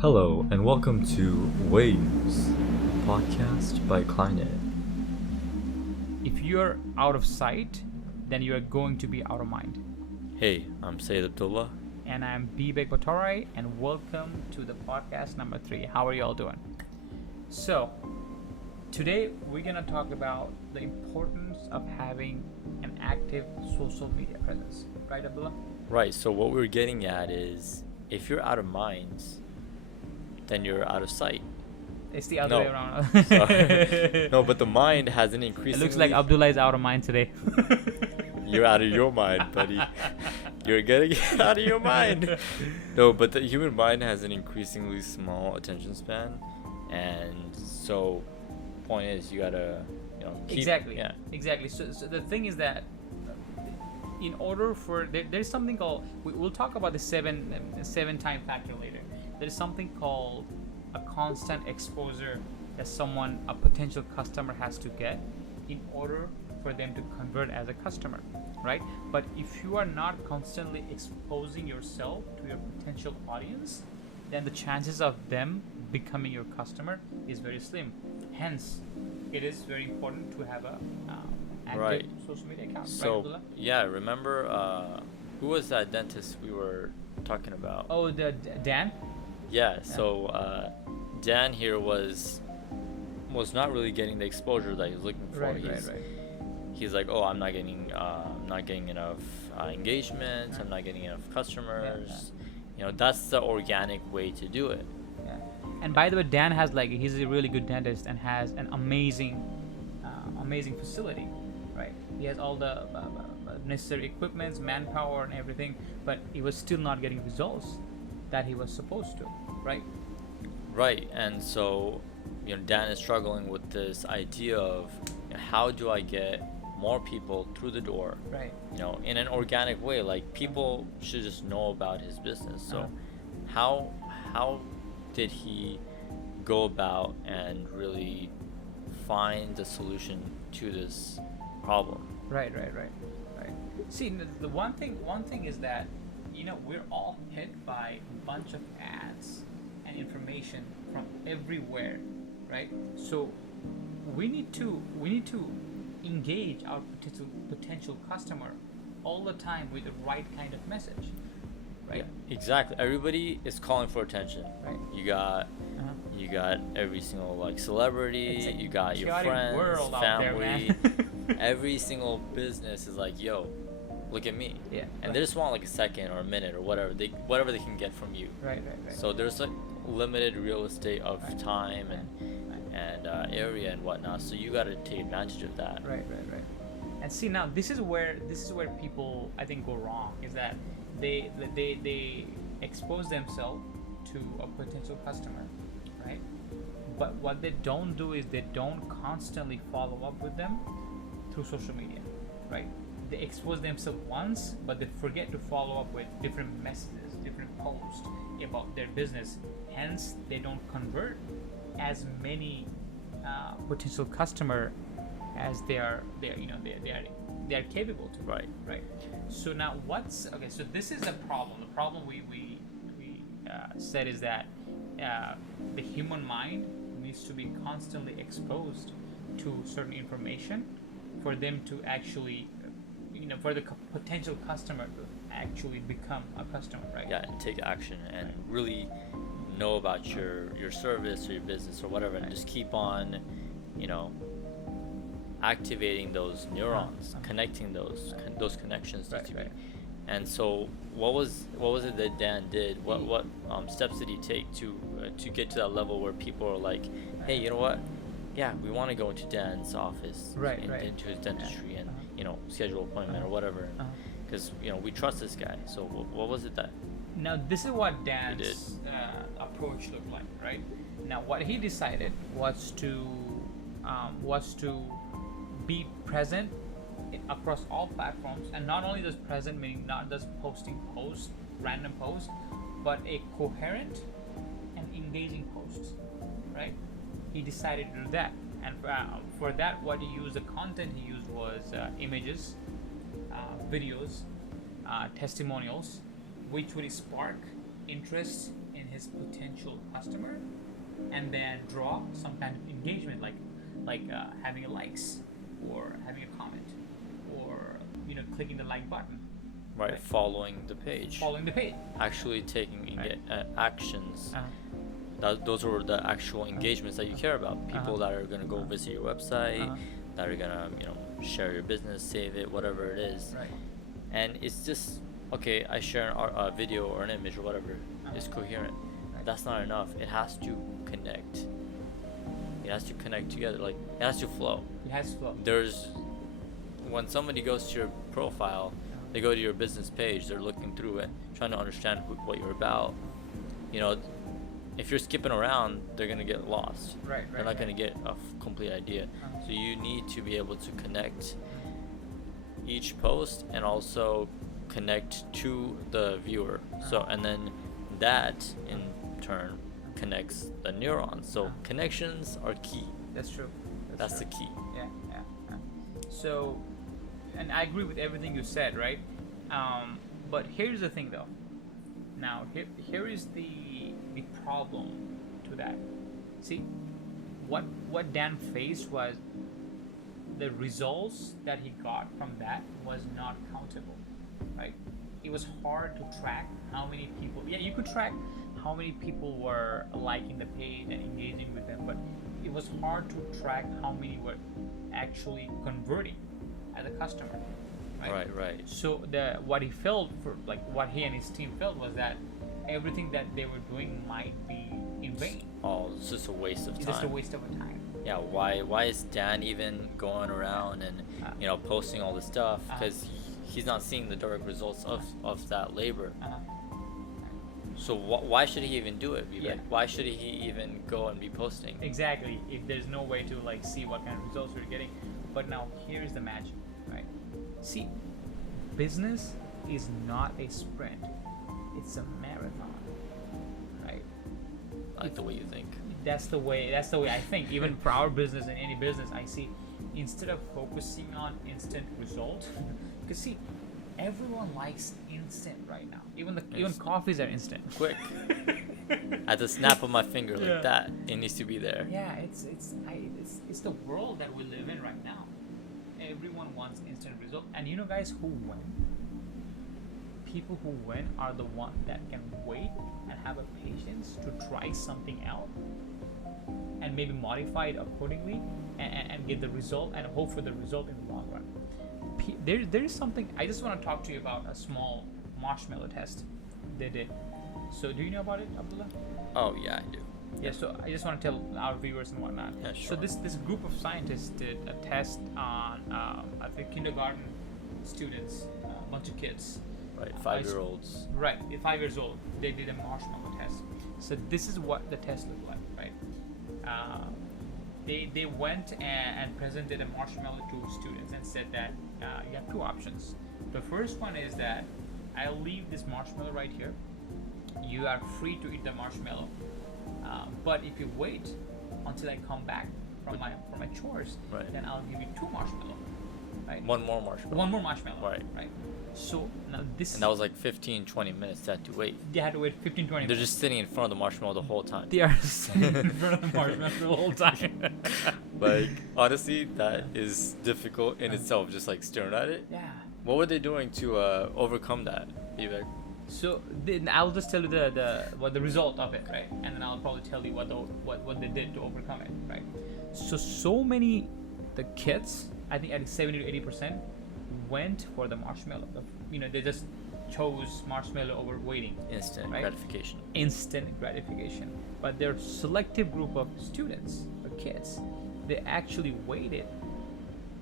Hello and welcome to Waves, podcast by Kleinet. If you're out of sight, then you are going to be out of mind. Hey, I'm Sayyid Abdullah. And I'm Bibek Batorai, and welcome to the podcast number 3. How are you all doing? So, today we're going to talk about the importance of having an active social media presence. Right, Abdullah? Right, so what we're getting at is if you're out of mind, then you're out of sight. It's the other way around. No, but the mind has an increasingly... It looks like Abdullah is out of mind today. You're out of your mind, buddy. You're getting out of your mind. No, but the human mind has an increasingly small attention span. And so, point is, you gotta, keep... Exactly. So the thing is that in order for... There's something called... We'll talk about the seven time factor later. There's something called a constant exposure that a potential customer has to get in order for them to convert as a customer, right? But if you are not constantly exposing yourself to your potential audience, then the chances of them becoming your customer is very slim. Hence, it is very important to have a active social media account. So, right, Abdullah? yeah, remember who was that dentist we were talking about? Oh, Dan? Yeah, so Dan here was not really getting the exposure that he was looking for. Right. He's like, oh, I'm not getting enough engagement. Right. I'm not getting enough customers. Yeah. That's the organic way to do it. Yeah. And by the way, Dan he's a really good dentist and has an amazing facility, right? He has all the necessary equipments, manpower, and everything, but he was still not getting results that he was supposed to, right? Right, and so Dan is struggling with this idea of how do I get more people through the door, right? In an organic way. Like, people should just know about his business. So how did he go about and really find the solution to this problem? Right. See, the one thing is that we're all hit by a bunch of ads and information from everywhere, right? So we need to engage our potential customer all the time with the right kind of message, right? Yeah, exactly. Everybody is calling for attention. Right. You got every single celebrity. You got your friends, world family. out there, man. Every single business is like, yo, look at me. Yeah. And they just want a second or a minute or whatever they can get from you. Right. So there's limited real estate of time and area and whatnot. So you got to take advantage of that. Right. And see, now this is where people, I think, go wrong, is that they expose themselves to a potential customer, right? But what they don't do is they don't constantly follow up with them through social media, right? They expose themselves once, but they forget to follow up with different messages, different posts about their business. Hence, they don't convert as many potential customer as they are capable to. Right. So now so this is a problem. The problem we said is that the human mind needs to be constantly exposed to certain information for them to actually for the potential customer to actually become a customer, right? Yeah, and take action and really know about your service or your business or whatever, and just keep on, activating those neurons, connecting those connections to you. And so, what was it that Dan did? What steps did he take to get to that level where people are like, hey, you know what? Yeah, we want to go into Dan's office, into his dentistry, and schedule an appointment or whatever, because we trust this guy. So what was it that? Now this is what Dan's approach looked like, right? Now what he decided was to be present across all platforms, and not only just present, meaning not just posting random posts, but a coherent and engaging posts, right? He decided to do that, and for that, what he used, the content he used was images, videos, testimonials, which would spark interest in his potential customer, and then draw some kind of engagement, like having a likes, or having a comment, or clicking the like button, Right, following the page. following the page. Actually taking Right. actions. Uh-huh. Those are the actual engagements that you care about. People that are gonna go visit your website, Uh-huh. that are gonna share your business, save it, whatever it is. Right. And it's just okay. I share a video or an image or whatever. It's coherent. Right. That's not enough. It has to connect. It has to connect together. Like it has to flow. It has to flow. There's when somebody goes to your profile, they go to your business page. They're looking through it, trying to understand what you're about. If you're skipping around, they're gonna get lost. Right. They're not gonna get a complete idea. Uh-huh. So you need to be able to connect each post and also connect to the viewer. So and then that in turn connects the neurons. So connections are key. That's true. That's true. the key. Yeah. So, and I agree with everything you said, right? But here's the thing, though. Now, here is the problem to that. See, what Dan faced was the results that he got from that was not countable, right? It was hard to track how many people. Yeah, you could track how many people were liking the page and engaging with them, but it was hard to track how many were actually converting as a customer. Right. So what he felt what he and his team felt was that everything that they were doing might be in vain. Oh, it's just a waste of It's time. just a waste of a time. Yeah, why is Dan even going around and posting all this stuff? Because he's not seeing the direct results of that labor. So why should he even do it, Vivek? Yeah. Why should he even go and be posting? Exactly. If there's no way to see what kind of results we're getting. But now here's the magic, right? See, business is not a sprint. It's a marathon, right? I like the way you think. That's the way I think. Even for our business and any business, I see, instead of focusing on instant result, because see, everyone likes instant right now. Even coffees are instant. Quick. At the snap of my finger, like Yeah. that, it needs to be there. Yeah, it's the world that we live in right now. Everyone wants instant result, and guys, who win? People who win are the ones that can wait and have a patience to try something out and maybe modify it accordingly and get the result and hope for the result in the long run. There is something I just want to talk to you about, a small marshmallow test they did. So do you know about it, Abdullah? Oh yeah, I do. Yeah, so I just want to tell our viewers and whatnot. Yeah, So sure. this group of scientists did a test on I think kindergarten students, a bunch of kids. Right, 5-year-olds. Right, 5 years old. They did a marshmallow test. So this is what the test looked like, right? They went and presented a marshmallow to students and said that you have two options. The first one is that I'll leave this marshmallow right here. You are free to eat the marshmallow, but if you wait until I come back from my chores, Right. then I'll give you two marshmallow. Right? One more marshmallow. One more marshmallow. Right. So now this. And that was like 15-20 minutes they had to wait. They had to wait 15-20 They're minutes. just sitting in front of the marshmallow the whole time. They are sitting in front of the marshmallow the whole time. Like, honestly, that is difficult in itself, just like staring at it. Yeah. What were they doing to overcome that, Vivek? So then I'll just tell you the result of it, right? And then I'll probably tell you what they did to overcome it, right? So many the kids, I think 70 to 80% went for the marshmallow. They just chose marshmallow over waiting. Instant Right. gratification. Instant gratification. But their selective group of students or kids, they actually waited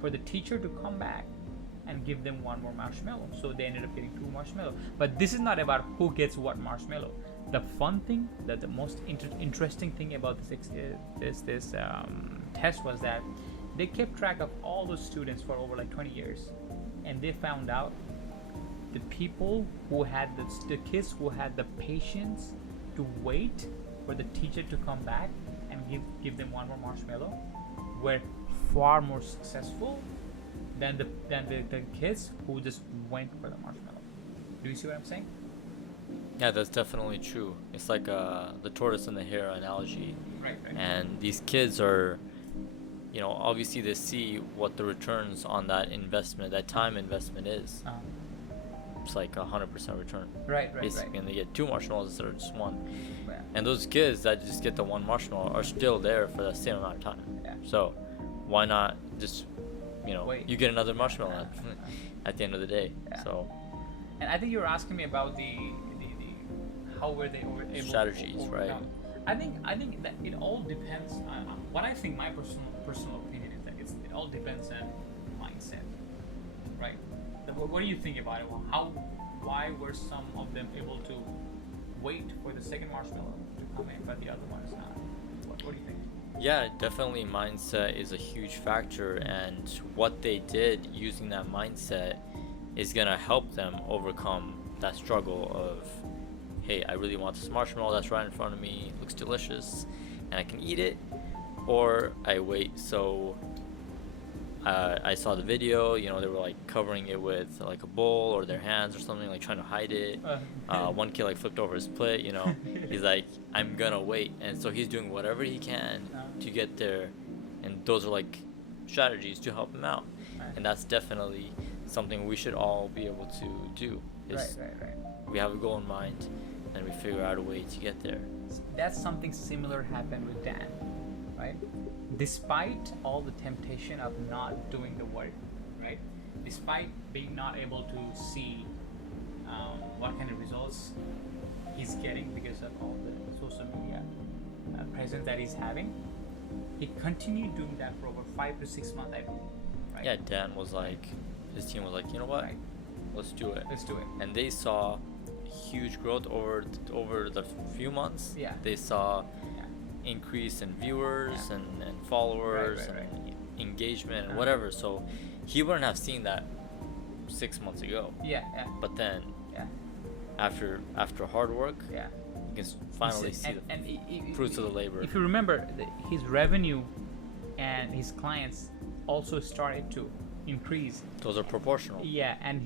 for the teacher to come back and give them one more marshmallow. So they ended up getting two marshmallow. But this is not about who gets what marshmallow. The fun thing, that the most interesting thing about this test was that they kept track of all those students for over like 20 years, and they found out the people who had the kids who had the patience to wait for the teacher to come back and give them one more marshmallow were far more successful than the kids who just went for the marshmallow. Do you see what I'm saying? Yeah, that's definitely true. It's like the tortoise and the hare analogy. Right, right. And these kids are, obviously they see what the returns on that investment, that time investment is. Uh-huh. It's like 100% return. Right, Basically, right. and they get 2 marshmallows instead of just 1. Yeah. And those kids that just get the 1 marshmallow are still there for the same amount of time. Yeah. So, why not just, Wait. you get another marshmallow at the end of the day. Yeah. So, And I think you were asking me about the how were they able strategies, to right? overcome. I think that it all depends on what I think. My personal opinion is that it all depends on mindset, right? What do you think about it? Why were some of them able to wait for the second marshmallow to come in, but the other one is not? What do you think? yeah, definitely mindset is a huge factor, and what they did using that mindset is gonna help them overcome that struggle of, hey, I really want this marshmallow that's right in front of me, it looks delicious, and I can eat it, or I wait. So I saw the video, they were like covering it with like a bowl or their hands or something, like trying to hide it. One kid like flipped over his plate, he's like, I'm gonna wait, and so he's doing whatever he can to get there, and those are like strategies to help him out. And that's definitely something we should all be able to do, is Right. we have a goal in mind and we figure out a way to get there. That's something similar happened with Dan, right? Despite all the temptation of not doing the work, right? Despite being not able to see what kind of results he's getting because of all the social media presence that he's having, he continued doing that for over 5 to 6 months, I believe. Right? Yeah, Dan was like, his team was like, you know what? Right. Let's do it. Let's do it. And they saw huge growth over the few months. Yeah. They saw Yeah. increase in viewers and followers Right. and engagement and whatever. So he wouldn't have seen that 6 months ago. Yeah. But then Yeah. after hard work, Yeah. you can finally see the fruits of the labor. If you remember, his revenue and his clients also started to increase. Those are proportional. Yeah, and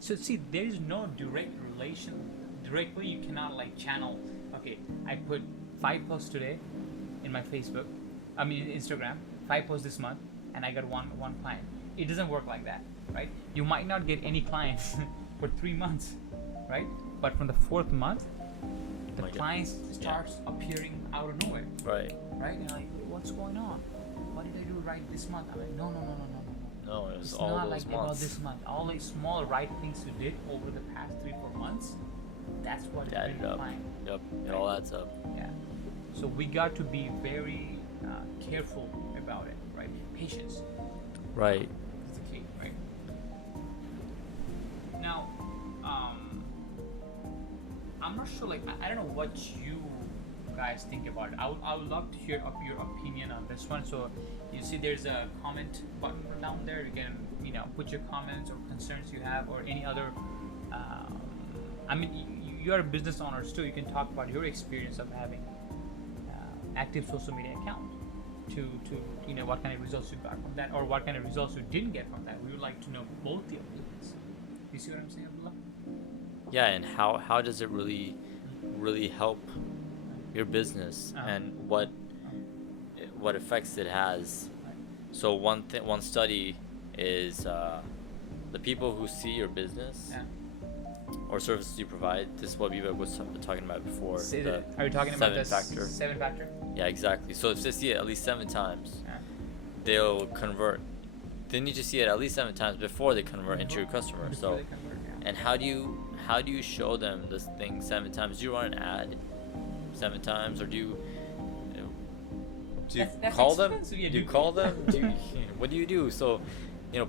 see, there is no direct relation. Directly, you cannot like channel. Okay, I put 5 posts today in my Facebook. I mean Instagram. 5 posts this month, and I got one client. It doesn't work like that, right? You might not get any clients for 3 months, right? But from the 4th month, the clients starts appearing out of nowhere. Right. Right? You're like, what's going on? What did I do right this month? I'm like, no. No, it was It's all not those like about months. this month. All the small right things you did over the past 3-4 months, that's what It added up. Yep, it all adds up. Yeah. So we got to be very careful about it, right? Patience Right. is the key, right? Now, I'm not sure. Like, I don't know what you guys think about it. I would love to hear your opinion on this one. So, you see, there's a comment button down there. You can, put your comments or concerns you have, or any other. I mean, you are a business owners too. You can talk about your experience of having active social media account. To what kind of results you got from that, or what kind of results you didn't get from that. We would like to know both the opinions. You see what I'm saying, Abdullah? Yeah, and how does it really help your business, and what effects it has? So one study is the people who see your business or services you provide. This is what Vivek was talking about before. Are you talking about the 7-factor? 7-factor? Yeah, exactly. So if they see it at least 7 times, they'll convert. They need to see it at least 7 times before they convert into your customer. So, and how do you show them this thing 7 times? Do you run an ad 7 times, or do you That's call them? expensive. Yeah, do you call them? What do you do? So,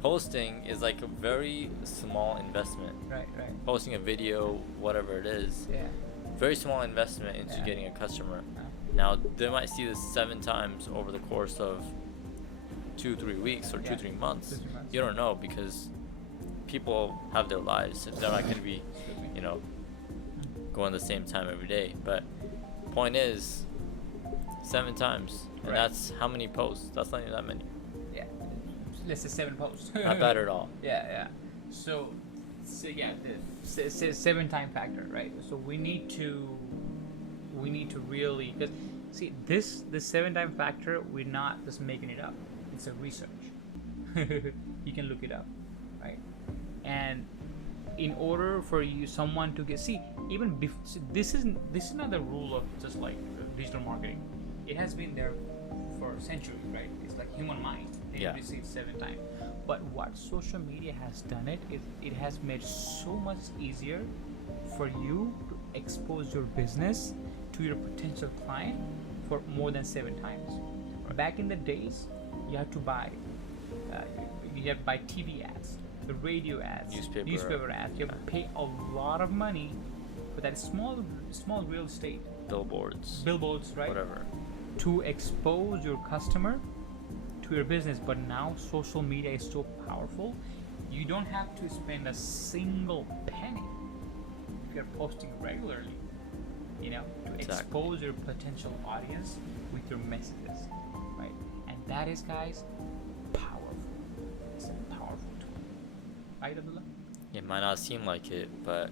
posting is like a very small investment. Right. Posting a video, whatever it is, Yeah. very small investment into getting a customer. Now they might see this 7 times over the course of 2-3 weeks or 2-3 months. 2-3 months. You don't know, because people have their lives. They're not going to be, going the same time every day. But point is, 7 times, and that's how many posts? That's not even that many. Yeah. Let's say 7 posts. Not bad at all. Yeah. So So yeah, the 7-time factor, right? So we need to really, because see this 7-time factor, we're not just making it up. It's a research. You can look it up, right? And in order for someone to get, this is not the rule of just like digital marketing. It has been there for centuries, right? It's like human mind. They receive 7 times. But what social media has done it has made so much easier for you to expose your business to your potential client for more than 7 times. Back in the days, you had to buy TV ads, the radio ads, newspaper ads. You have to pay a lot of money for that small real estate, billboards, right? Whatever, to expose your customer to your business. But now social media is so powerful, you don't have to spend a single penny if you're posting regularly, to expose your potential audience with your messages, right? And that is, guys, powerful. It's a powerful tool, right, Abdullah? It might not seem like it, but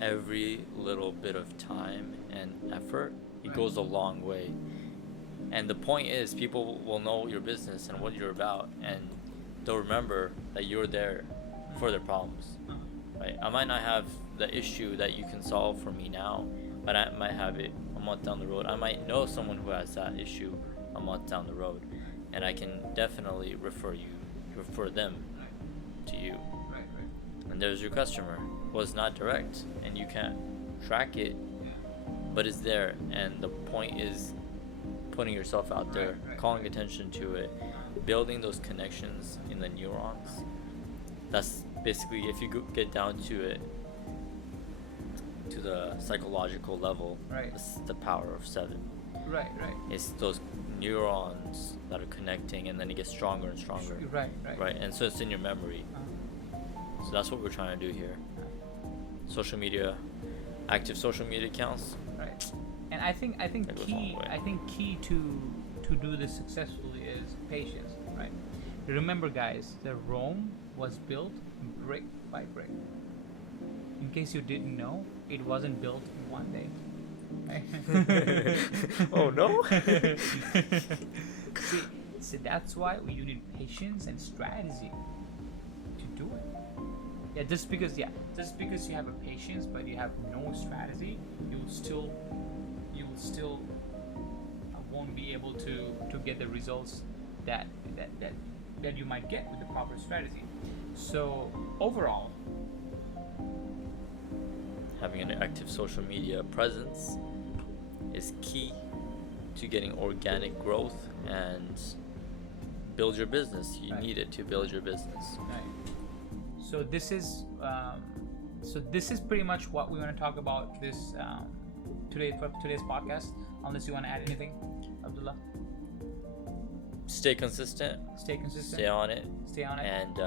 every little bit of time and effort, it goes a long way. And the point is, people will know your business and what you're about, and they'll remember that you're there for their problems, right? I might not have the issue that you can solve for me now, but I might have it a month down the road. I might know someone who has that issue a month down the road, and I can definitely refer them to you. And there's your customer. Well, it's not direct, and you can't track it, but it's there. And the point is putting yourself out there, calling attention to it, building those connections in the neurons. That's basically, if you get down to it, to the psychological level, it's the power of 7. Right. It's those neurons that are connecting, and then it gets stronger and stronger. Right. And so it's in your memory. So that's what we're trying to do here. Social media, active social media accounts. Right. And I think key to do this successfully is patience, right? Remember, guys, that Rome was built brick by brick. In case you didn't know, it wasn't built in one day. Right? Oh no! See, that's why you need patience and strategy to do it. Yeah, just because you have a patience but you have no strategy, you will still won't be able to get the results that you might get with the proper strategy. So overall, having an active social media presence is key to getting organic growth and build your business. You need it to build your business. Right. So this is pretty much what we want to talk about today's podcast. Unless you want to add anything, Abdullah. Stay consistent. Stay on it. And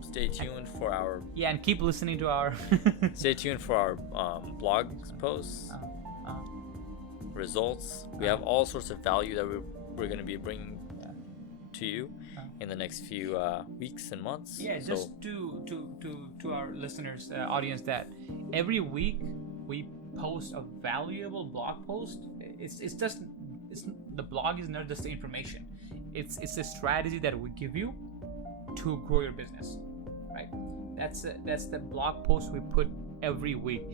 stay tuned for our. Yeah, and keep listening to our. Stay tuned for our blog posts, results. We have all sorts of value that we're going to be bringing to you in the next few weeks and months. Yeah, so, just to our listeners, audience, that every week we post a valuable blog post. The blog is not just the information. It's a strategy that we give you to grow your business, right? That's the blog post we put every week,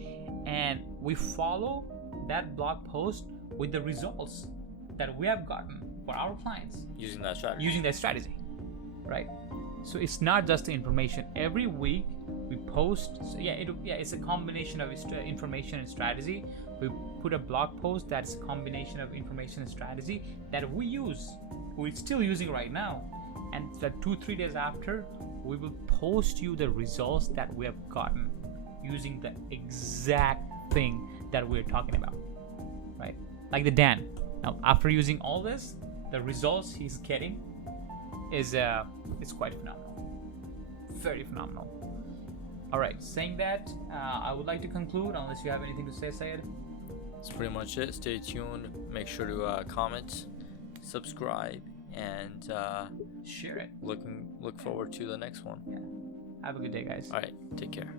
and we follow that blog post with the results that we have gotten for our clients using that strategy, right? So it's not just the information. Every week we post. So it's a combination of information and strategy. We put a blog post that's a combination of information and strategy that we're still using right now, and that 2-3 days after, we will post you the results that we have gotten using the exact thing that we're talking about, right? Like the Dan. Now, after using all this, the results he's getting is quite phenomenal, very phenomenal. All right, saying that, I would like to conclude, unless you have anything to say, Syed. That's pretty much it. Stay tuned. Make sure to comment, subscribe, and share it. Look forward to the next one. Yeah. Have a good day, guys. All right, take care.